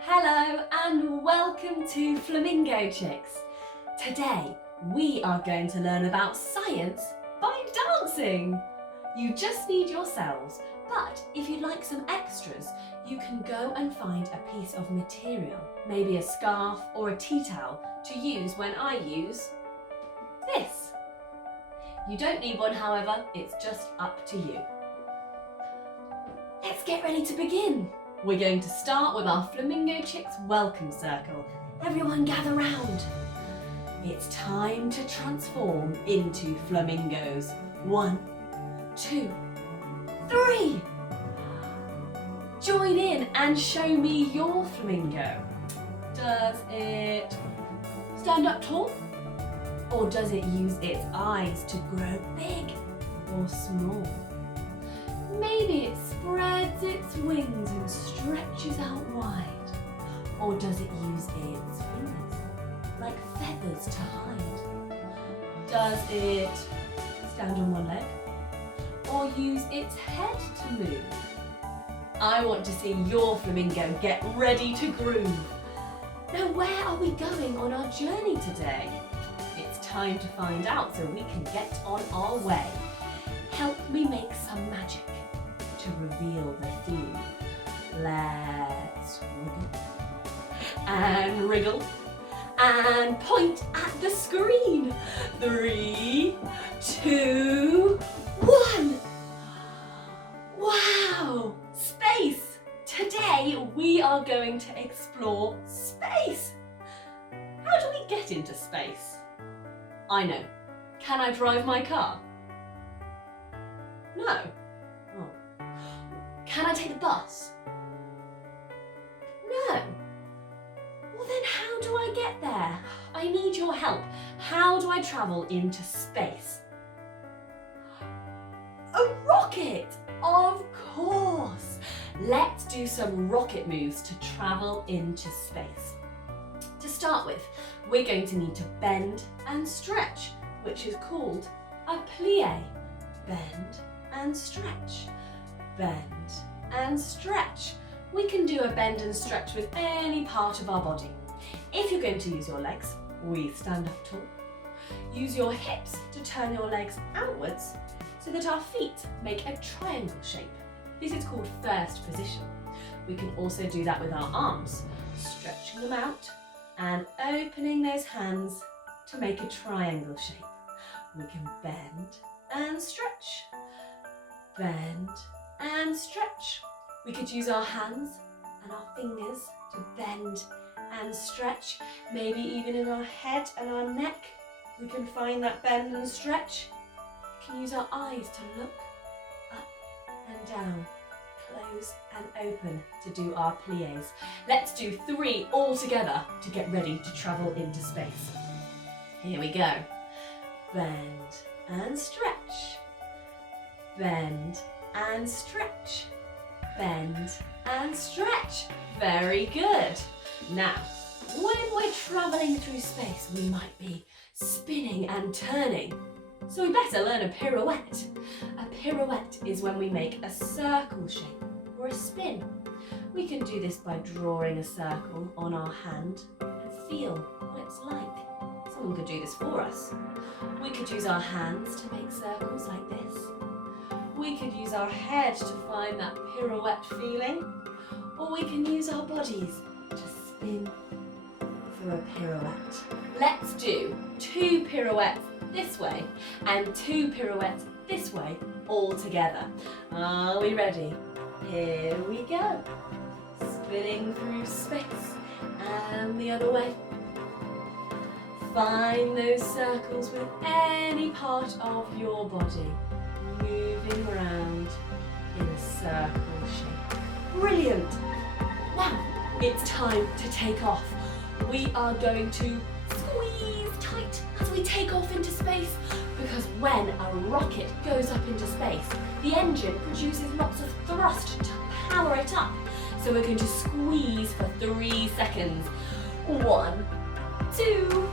Hello and welcome to Flamingo Chicks. Today we are going to learn about science by dancing. You just need yourselves, but if you'd like some extras, you can go and find a piece of material, maybe a scarf or a tea towel to use when I use this. You don't need one, however, it's just up to you. Let's get ready to begin. We're going to start with our Flamingo Chicks welcome circle. Everyone gather round. It's time to transform into flamingos. 1, 2, 3. Join in and show me your flamingo. Does it stand up tall? Or does it use its eyes to grow big or small? Maybe it spreads its wings and stretches out wide. Or does it use its fingers like feathers to hide? Does it stand on one leg? Or use its head to move? I want to see your flamingo get ready to groove. Now, where are we going on our journey today? It's time to find out so we can get on our way. Help me make some magic to reveal the theme. Let's wiggle and wriggle and point at the screen. 3, 2, 1. Wow! Space! Today we are going to explore space. How do we get into space? I know. Can I drive my car? No. Oh. Can I take the bus? No. Well then how do I get there? I need your help. How do I travel into space? A rocket! Of course! Let's do some rocket moves to travel into space. To start with, we're going to need to bend and stretch, which is called a plie. Bend and stretch. Bend and stretch. We can do a bend and stretch with any part of our body. If you're going to use your legs, we stand up tall. Use your hips to turn your legs outwards so that our feet make a triangle shape. This is called first position. We can also do that with our arms, stretching them out and opening those hands to make a triangle shape. We can bend and stretch. Bend and stretch. We could use our hands and our fingers to bend and stretch. Maybe even in our head and our neck, we can find that bend and stretch. We can use our eyes to look up and down, close and open to do our plies. Let's do 3 all together to get ready to travel into space. Here we go. Bend and stretch. Bend and stretch. Bend and stretch. Very good. Now, when we're travelling through space, we might be spinning and turning. So we better learn a pirouette. A pirouette is when we make a circle shape or a spin. We can do this by drawing a circle on our hand and feel what it's like. Someone could do this for us. We could use our hands to make circles like this. We could use our head to find that pirouette feeling, or we can use our bodies to spin for a pirouette. Let's do 2 pirouettes this way and 2 pirouettes this way all together. Are we ready? Here we go. Spinning through space and the other way. Find those circles with any part of your body, moving around in a circle shape. Brilliant! Now it's time to take off. We are going to squeeze tight as we take off into space, because when a rocket goes up into space, the engine produces lots of thrust to power it up. So we're going to squeeze for 3 seconds. 1, 2,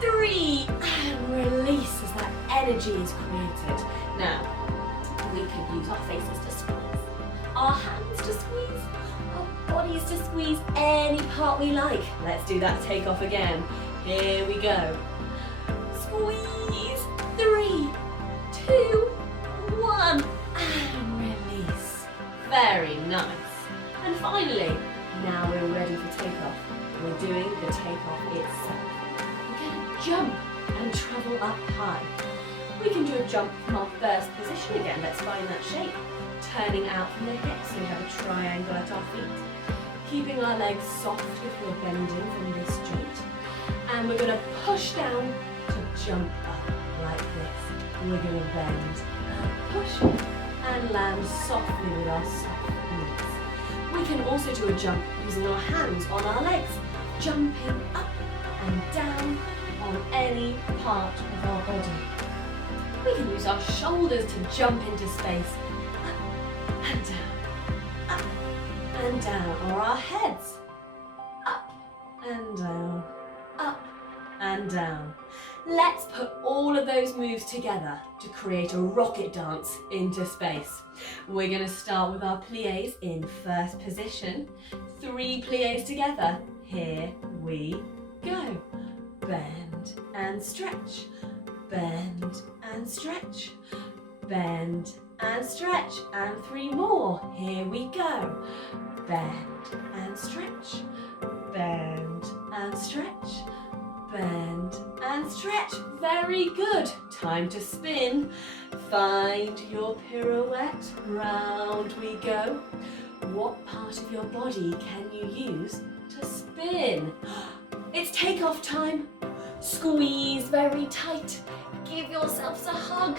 3, and release as that energy is created. Now, we can use our faces to squeeze, our hands to squeeze, our bodies to squeeze any part we like. Let's do that takeoff again. Here we go. Squeeze. 3, 2, 1. And release. Very nice. And finally, now we're ready for takeoff. We're doing the takeoff itself. We're going to jump and travel up high. We can do a jump from our first position again. Let's find that shape. Turning out from the hips, so we have a triangle at our feet. Keeping our legs soft if we're bending from this joint. And we're going to push down to jump up like this. We're going to bend and push and land softly with our soft knees. We can also do a jump using our hands on our legs, jumping up and down on any part of our body. We can use our shoulders to jump into space, up and down, up and down, or our heads, up and down, up and down. Let's put all of those moves together to create a rocket dance into space. We're going to start with our pliés in first position. 3 pliés together. Here we go. Bend and stretch. Bend and stretch. Bend and stretch. And 3 more. Here we go. Bend and stretch. Bend and stretch. Bend and stretch. Very good. Time to spin. Find your pirouette. Round we go. What part of your body can you use to spin? It's takeoff time. Squeeze very tight. Give yourselves a hug.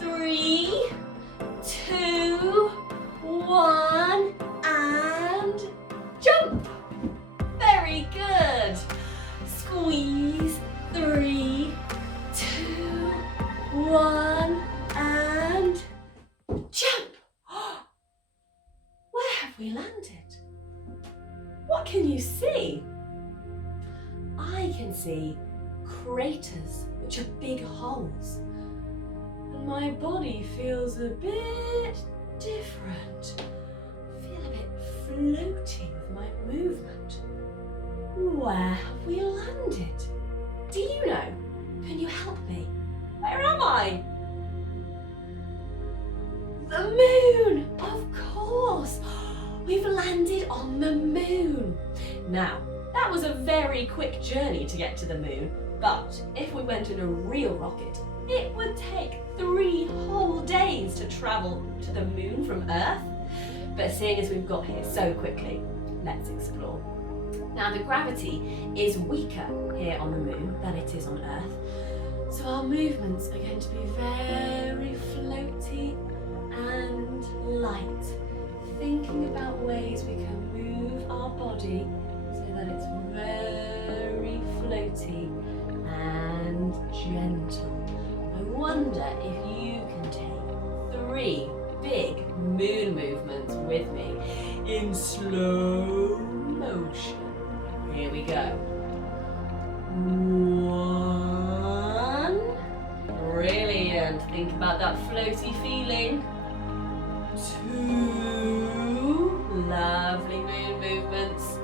3, 2, 1, and jump. Very good. Squeeze. 3, 2, 1, and jump. Where have we landed? What can you see? I can see craters, which are big holes. And my body feels a bit different. I feel a bit floating with my movement. Where have we landed? Do you know? Can you help me? Where am I? The moon! Of course! We've landed on the moon. Now, that was a very quick journey to get to the moon, but if we went in a real rocket, it would take 3 whole days to travel to the moon from Earth. But seeing as we've got here so quickly, let's explore. Now, the gravity is weaker here on the moon than it is on Earth, so our movements are going to be very floaty and light. Thinking about ways we can move our body so that it's very floaty and gentle. I wonder if you can take 3 big moon movements with me in slow motion. Here we go. 1. Brilliant. Think about that floaty feeling. 2. Lovely moon movements.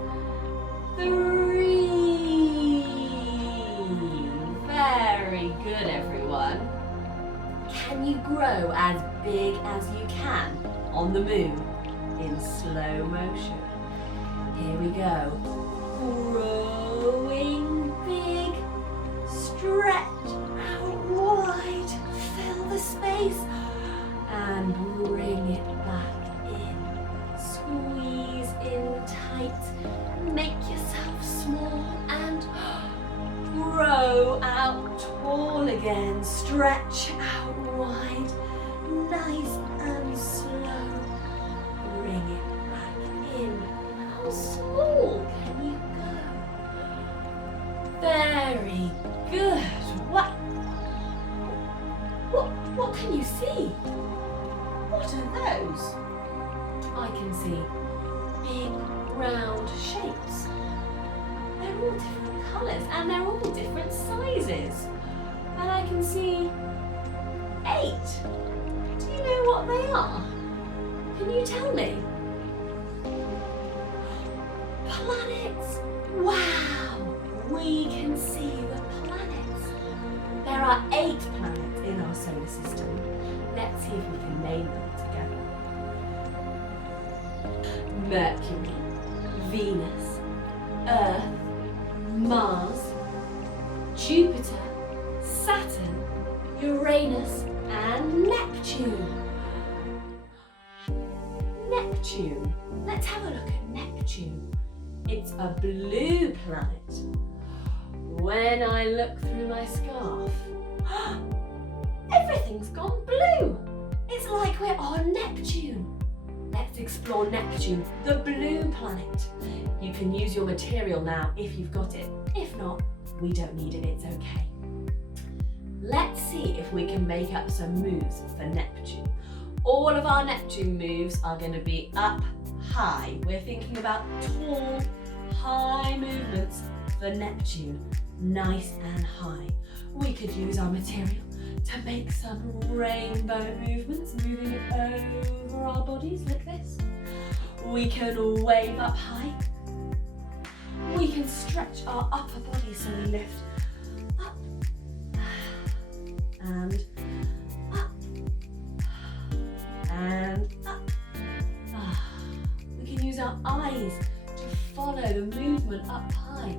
3. Very good, everyone. Can you grow as big as you can on the moon in slow motion? Here we go. Growing big, stretch out wide, fill the space, and bring it back in. Squeeze in tight, make yourself small, and grow out tall again. Stretch out wide, nice and slow. Bring it back in. How small can you go? Very good. What can you see? What are those? I can see big round shapes. They're all different colours and they're all different sizes. And I can see 8. Do you know what they are? Can you tell me? Mercury, Venus, Earth, Mars, Jupiter, Saturn, Uranus, and Neptune. Neptune. Let's have a look at Neptune. It's a blue planet. When I look through my scarf, everything's gone blue. It's like we're on Neptune. Let's explore Neptune, the blue planet. You can use your material now if you've got it. If not, we don't need it, it's okay. Let's see if we can make up some moves for Neptune. All of our Neptune moves are going to be up high. We're thinking about tall, high movements for Neptune, nice and high. We could use our material to make some rainbow movements, moving it over our bodies like this. We can wave up high. We can stretch our upper body so we lift up and up and up. We can use our eyes to follow the movement up high.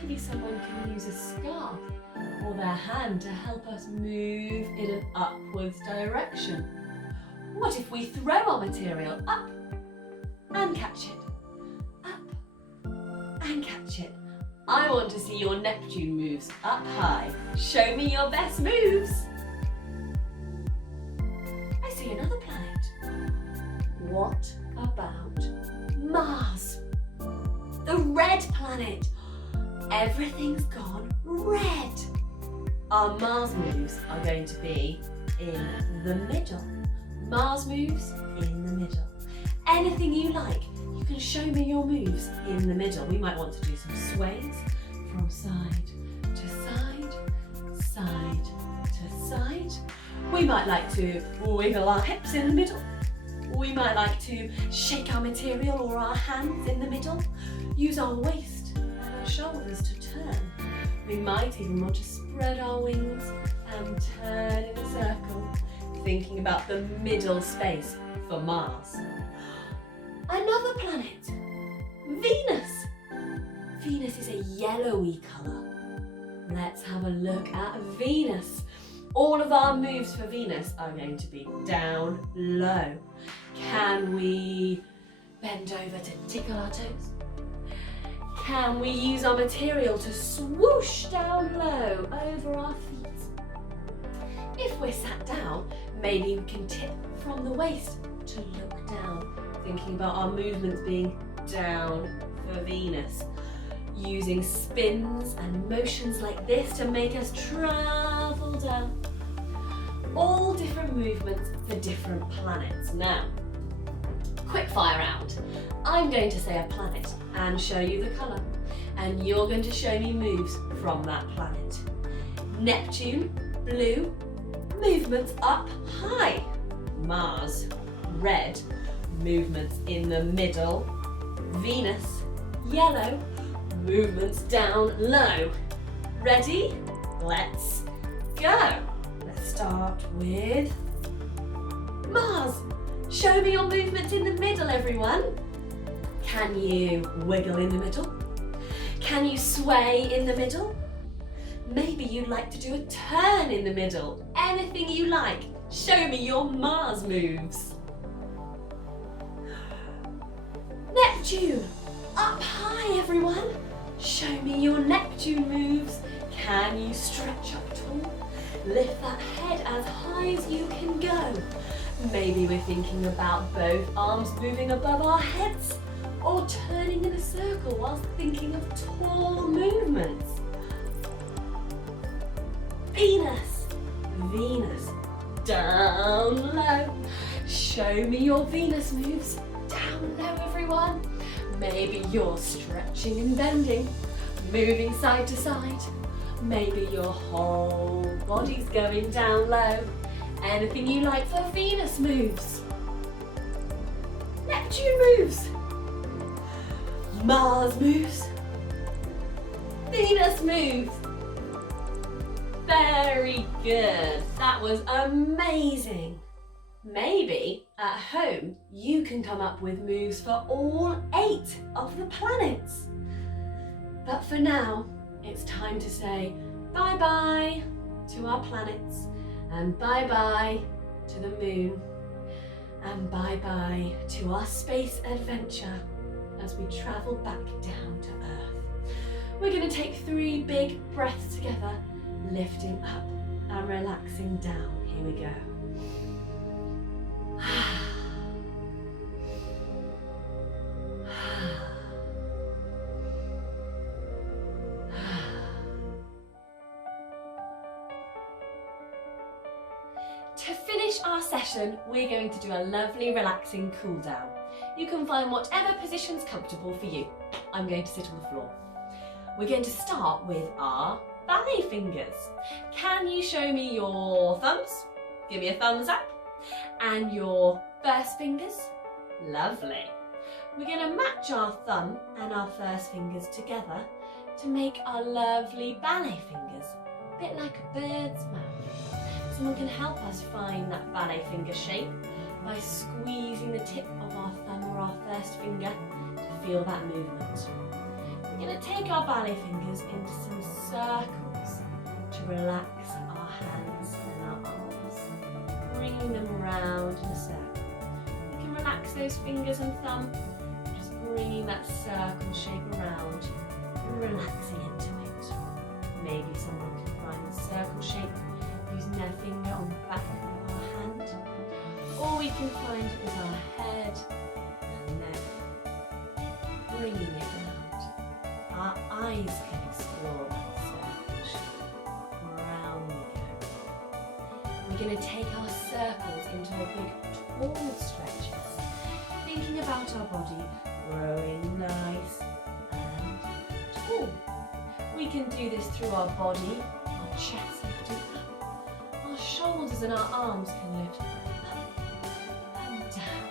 Maybe someone can use a scarf or their hand to help us move in an upwards direction. What if we throw our material up and catch it? Up and catch it. I want to see your Neptune moves up high. Show me your best moves. I see another planet. What about Mars? The red planet. Everything's gone red. Our Mars moves are going to be in the middle. Mars moves in the middle. Anything you like, you can show me your moves in the middle. We might want to do some sways from side to side, side to side. We might like to wiggle our hips in the middle. We might like to shake our material or our hands in the middle. Use our waist and our shoulders to turn. We might even want to spread our wings and turn in a circle, thinking about the middle space for Mars. Another planet, Venus. Venus is a yellowy colour. Let's have a look at Venus. All of our moves for Venus are going to be down low. Can we bend over to tickle our toes? Can we use our material to swoosh down low over our feet? If we're sat down, maybe we can tip from the waist to look down, thinking about our movements being down for Venus. Using spins and motions like this to make us travel down. All different movements for different planets. Now, quick fire round. I'm going to say a planet and show you the colour, and you're going to show me moves from that planet. Neptune, blue, movements up high. Mars, red, movements in the middle. Venus, yellow, movements down low. Ready? Let's go. Let's start with Mars. Show me your movements in the middle, everyone. Can you wiggle in the middle? Can you sway in the middle? Maybe you'd like to do a turn in the middle. Anything you like. Show me your Mars moves. Neptune, up high, everyone. Show me your Neptune moves. Can you stretch up tall? Lift that head as high as you can go. Maybe we're thinking about both arms moving above our heads, or turning in a circle whilst thinking of tall movements. Venus, Venus, down low. Show me your Venus moves. Down low, everyone. Maybe you're stretching and bending, moving side to side. Maybe your whole body's going down low. Anything you like for Venus moves. Neptune moves. Mars moves. Venus moves. Very good. That was amazing. Maybe at home you can come up with moves for all 8 of the planets. But for now, it's time to say bye-bye to our planets and bye-bye to the moon and bye-bye to our space adventure as we travel back down to Earth. We're going to take 3 big breaths together, lifting up and relaxing down. Here we go. To finish our session, we're going to do a lovely relaxing cool down. You can find whatever position's comfortable for you. I'm going to sit on the floor. We're going to start with our ballet fingers. Can you show me your thumbs? Give me a thumbs up. And your first fingers? Lovely. We're going to match our thumb and our first fingers together to make our lovely ballet fingers, a bit like a bird's mouth. Someone can help us find that ballet finger shape by squeezing the tip of our thumb or our first finger to feel that movement. We're going to take our ballet fingers into some circles to relax our hands and our arms, bringing them around in a circle. You can relax those fingers and thumb, just bringing that circle shape around and relaxing into it. Maybe someone can find the circle shape using their finger on the back of our hand, or we can find it with our head and neck, bringing it around. Our eyes can explore that circle shape. Round we go. We're going to take our circles into a big tall stretch now, thinking about our body growing nice and tall. We can do this through our body, our chest lifting up, our shoulders and our arms can lift up and down,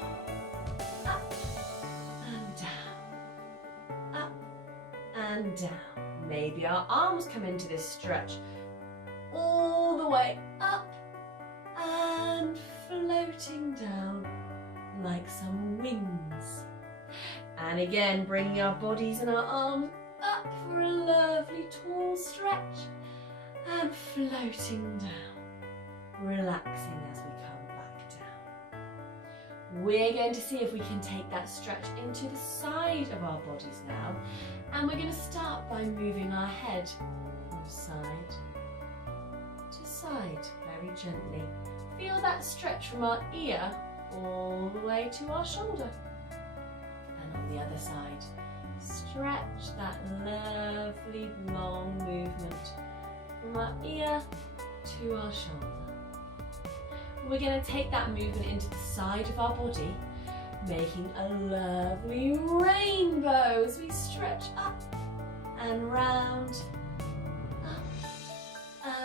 up and down, up and down. Maybe our arms come into this stretch all the way up and floating down like some wings. And again, bringing our bodies and our arms up for a lovely tall stretch and floating down, relaxing as we come back down. We're going to see if we can take that stretch into the side of our bodies now, and we're going to start by moving our head from side to side very gently. Feel that stretch from our ear all the way to our shoulder. And on the other side, stretch that lovely long movement from our ear to our shoulder. We're going to take that movement into the side of our body, making a lovely rainbow as we stretch up and round, up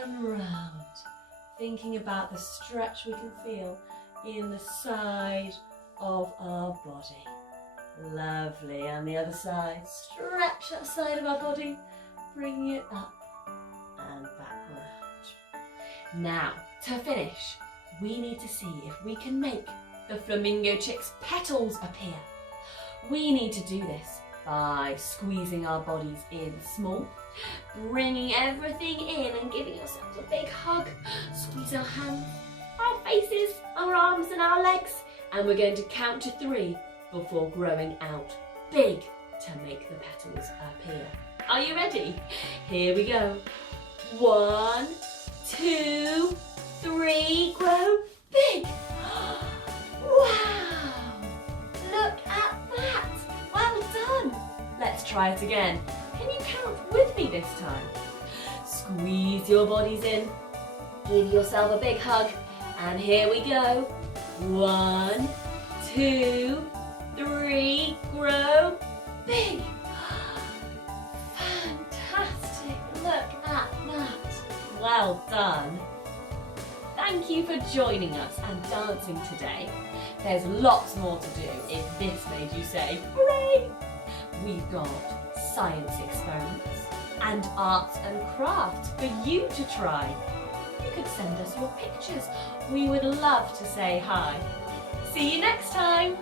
and round. Thinking about the stretch we can feel in the side of our body. Lovely, and the other side, stretch that side of our body, bring it up and back around. Now, to finish, we need to see if we can make the Flamingo Chicks petals appear. We need to do this by squeezing our bodies in small, bringing everything in and giving yourselves a big hug. Squeeze our hands, our faces, our arms and our legs, and we're going to count to 3 before growing out big to make the petals appear. Are you ready? Here we go. 1, 2, 3, grow big. Wow! Look at that! Well done! Let's try it again. Can you count with me this time? Squeeze your bodies in. Give yourself a big hug. And here we go. 1, 2, 3, grow big. Fantastic, look at that. Well done. Thank you for joining us and dancing today. There's lots more to do if this made you say, hooray! We've got science experiments and arts and crafts for you to try. you could send us your pictures. We would love to say hi. See you next time.